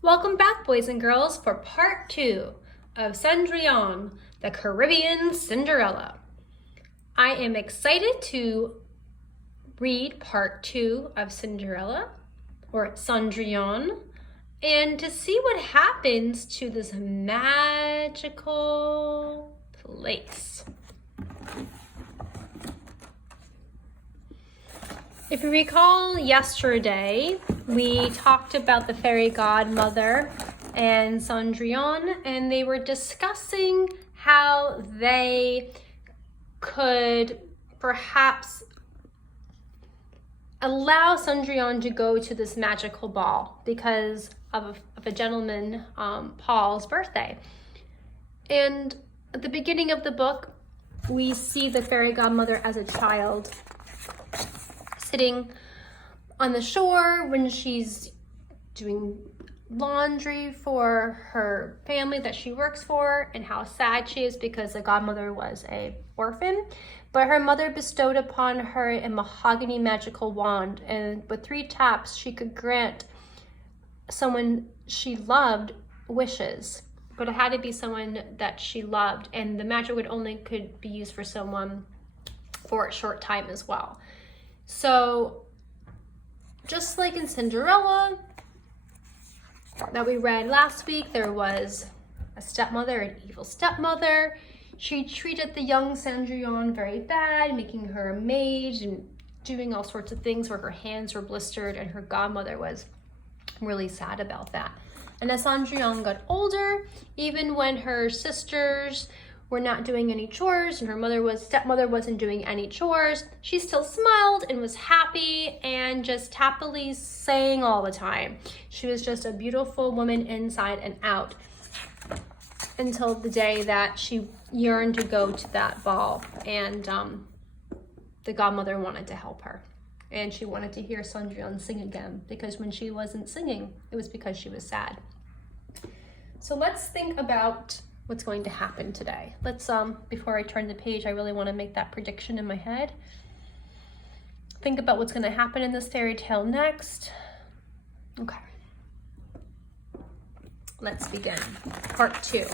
Welcome back, boys and girls, for part 2 of Cendrillon, the Caribbean Cinderella. I am excited to read part 2 of Cinderella, or Cendrillon, and to see what happens to this magical place. If you recall yesterday, we talked about the fairy godmother and Cendrillon, and they were discussing how they could perhaps allow Cendrillon to go to this magical ball because of a gentleman, Paul's birthday. And at the beginning of the book, we see the fairy godmother as a child sitting on the shore when she's doing laundry for her family that she works for, and how sad she is because the godmother was an orphan. But her mother bestowed upon her a mahogany magical wand, and with 3 taps she could grant someone she loved wishes. But it had to be someone that she loved, and the magic could be used for someone for a short time as well. So, just like in Cinderella that we read last week, there was a stepmother, an evil stepmother. She treated the young Cendrillon very bad, making her a maid and doing all sorts of things where her hands were blistered, and her godmother was really sad about that. And as Cendrillon got older, even when her sisters were not doing any chores and her stepmother wasn't doing any chores, she still smiled and was happy and just happily sang all the time. She was just a beautiful woman inside and out until the day that she yearned to go to that ball, and the godmother wanted to help her. And she wanted to hear Cendrillon sing again, because when she wasn't singing, it was because she was sad. So let's think about what's going to happen today. Let's, before I turn the page, I really want to make that prediction in my head. Think about what's going to happen in this fairy tale next. Okay. Let's begin. Part 2.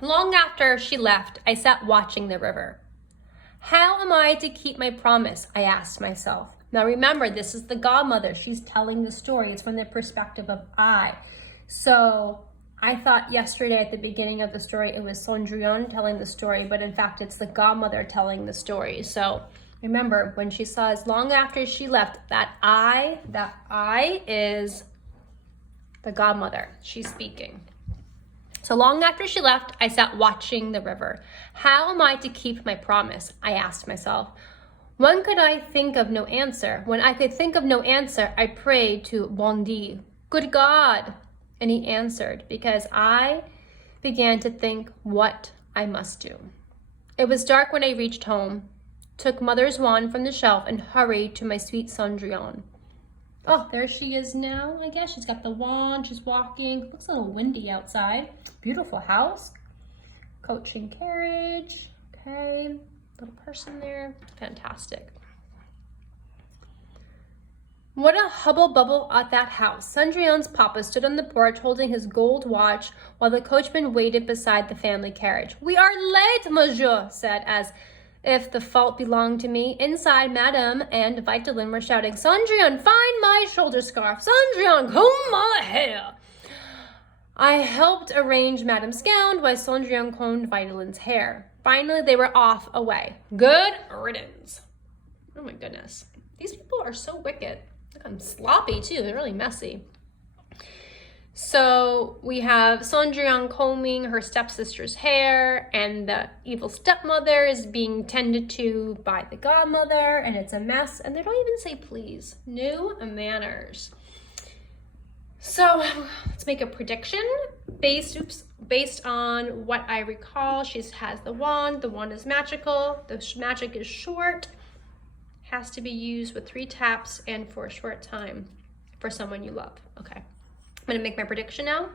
Long after she left, I sat watching the river. How am I to keep my promise? I asked myself. Now remember, this is the godmother. She's telling the story. It's from the perspective of I. So I thought yesterday at the beginning of the story it was Cendrillon telling the story, but in fact it's the godmother telling the story. So remember, when she says long after she left, that I is the godmother. She's speaking. So long after she left, I sat watching the river. How am I to keep my promise? I asked myself. When could I think of no answer? When I could think of no answer, I prayed to Bon Dieu, good God. And he answered, because I began to think what I must do. It was dark when I reached home, took mother's wand from the shelf, and hurried to my sweet Cendrillon. Oh, there she is now, I guess. She's got the wand, she's walking. Looks a little windy outside. Beautiful house. Coach and carriage. Okay, little person there. Fantastic. What a hubble-bubble at that house. Cendrillon's papa stood on the porch holding his gold watch while the coachman waited beside the family carriage. We are late, monsieur, said, as if the fault belonged to me. Inside, Madame and Vitelin were shouting, Cendrillon, find my shoulder scarf. Cendrillon, comb my hair. I helped arrange Madame's gown while Cendrillon combed Vitelin's hair. Finally, they were off away. Good riddance. Oh my goodness. These people are so wicked. Look, I'm sloppy too. They're really messy. So we have Cendrillon combing her stepsister's hair, and the evil stepmother is being tended to by the godmother, and it's a mess. And they don't even say please. No manners. So let's make a prediction based on what I recall. She has the wand. The wand is magical. The magic is short. Has to be used with 3 taps and for a short time for someone you love. Okay, I'm gonna make my prediction now.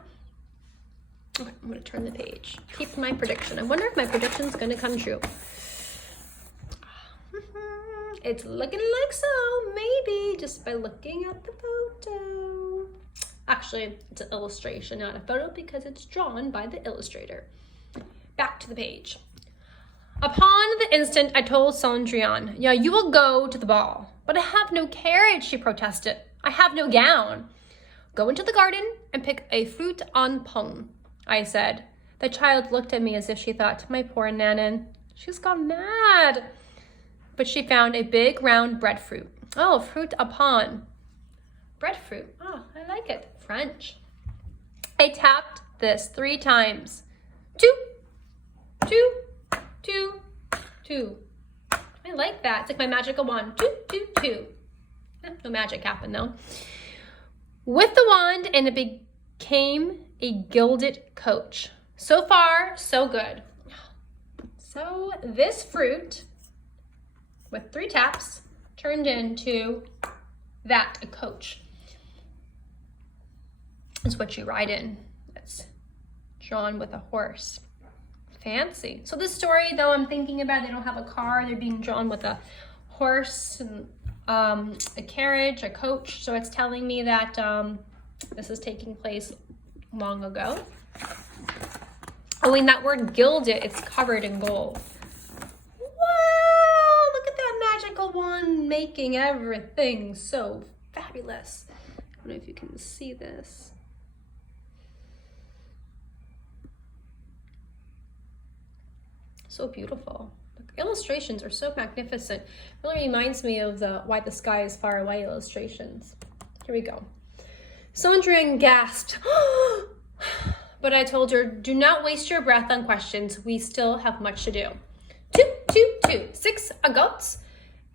Okay, I'm gonna turn the page. Keep my prediction. I wonder if my prediction's gonna come true. It's looking like so, maybe. Just just by looking at the photo. Actually, it's an illustration, not a photo, because it's drawn by the illustrator. Back to the page. Upon the instant, I told Cendrillon, "Yeah, you will go to the ball." "But I have no carriage," she protested. "I have no gown." "Go into the garden and pick a fruit en pomme," I said. The child looked at me as if she thought, "My poor Nanan, she's gone mad." But she found a big round breadfruit. "Oh, fruit à pain." Breadfruit. Oh, I like it. French. I tapped this 3 times. 2, 2, 2, 2. I like that. It's like my magical wand. 2, 2, 2. No magic happened though. With the wand, and it became a gilded coach. So far, so good. So this fruit, with 3 taps, turned into that, a coach. It's what you ride in. It's drawn with a horse. Fancy. So this story, though, I'm thinking about, they don't have a car. They're being drawn with a horse and a carriage, a coach. So it's telling me that this is taking place long ago. Oh, and that word gilded, it's covered in gold. Wow, look at that magical wand making everything so fabulous. I don't know if you can see this. So beautiful. The illustrations are so magnificent. It really reminds me of the Why the Sky is Far Away illustrations. Here we go. Cendrillon gasped. But I told her, "Do not waste your breath on questions. We still have much to do." 2, 2, 2. 6 goats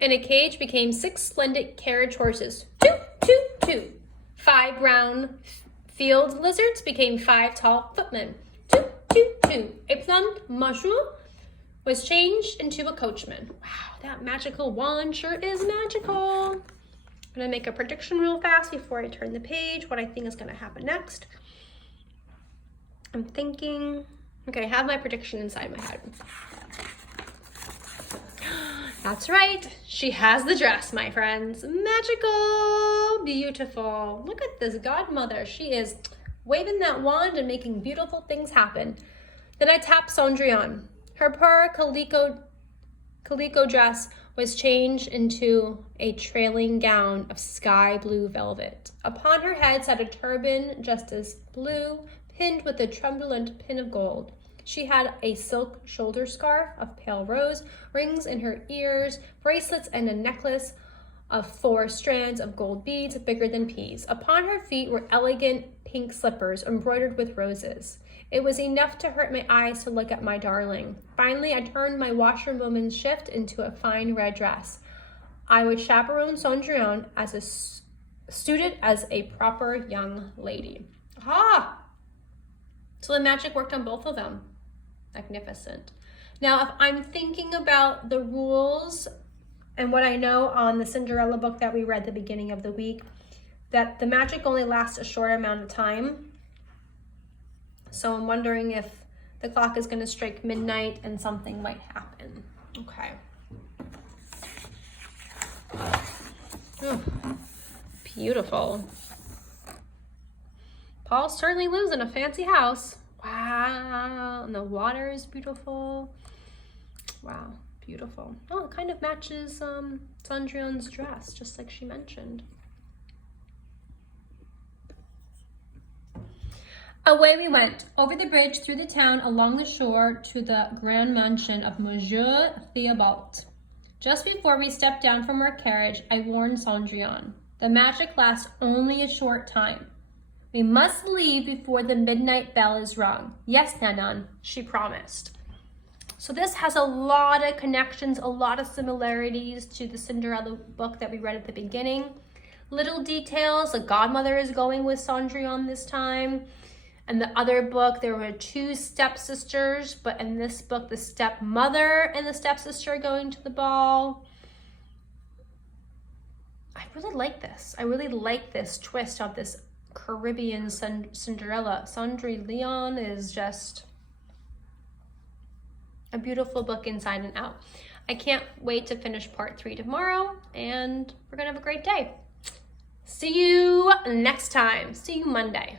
in a cage became 6 splendid carriage horses. 2, 2, 2. 5 brown field lizards became 5 tall footmen. 2, 2, 2. A plump monsieur was changed into a coachman. Wow, that magical wand sure is magical. I'm gonna make a prediction real fast before I turn the page, what I think is gonna happen next. I'm thinking, okay, I have my prediction inside my head. That's right, she has the dress, my friends. Magical, beautiful. Look at this godmother. She is waving that wand and making beautiful things happen. Then I tapped Cendrillon. Her poor calico dress was changed into a trailing gown of sky blue velvet. Upon her head sat a turban just as blue, pinned with a tremulent pin of gold. She had a silk shoulder scarf of pale rose, rings in her ears, bracelets, and a necklace of 4 strands of gold beads bigger than peas. Upon her feet were elegant pink slippers embroidered with roses. It was enough to hurt my eyes to look at my darling. Finally, I turned my washerwoman's shift into a fine red dress. I would chaperone Cendrillon as suited as a proper young lady. Ah! So the magic worked on both of them. Magnificent. Now, if I'm thinking about the rules and what I know on the Cinderella book that we read the beginning of the week, that the magic only lasts a short amount of time. So I'm wondering if the clock is going to strike midnight and something might happen. Okay. Oh, beautiful. Paul certainly lives in a fancy house. Wow, and the water is beautiful. Wow, beautiful. Oh, it kind of matches Cendrillon's dress, just like she mentioned. Away we went, over the bridge, through the town, along the shore, to the grand mansion of Monsieur Theobald. Just before we stepped down from our carriage, I warned Cendrillon. The magic lasts only a short time. We must leave before the midnight bell is rung. Yes, Nanan, she promised. So this has a lot of connections, a lot of similarities to the Cinderella book that we read at the beginning. Little details, the godmother is going with Cendrillon this time. In the other book, there were 2 stepsisters, but in this book, the stepmother and the stepsister are going to the ball. I really like this. I really like this twist of this Caribbean Cinderella. Cendrillon is just a beautiful book inside and out. I can't wait to finish part 3 tomorrow, and we're gonna have a great day. See you next time. See you Monday.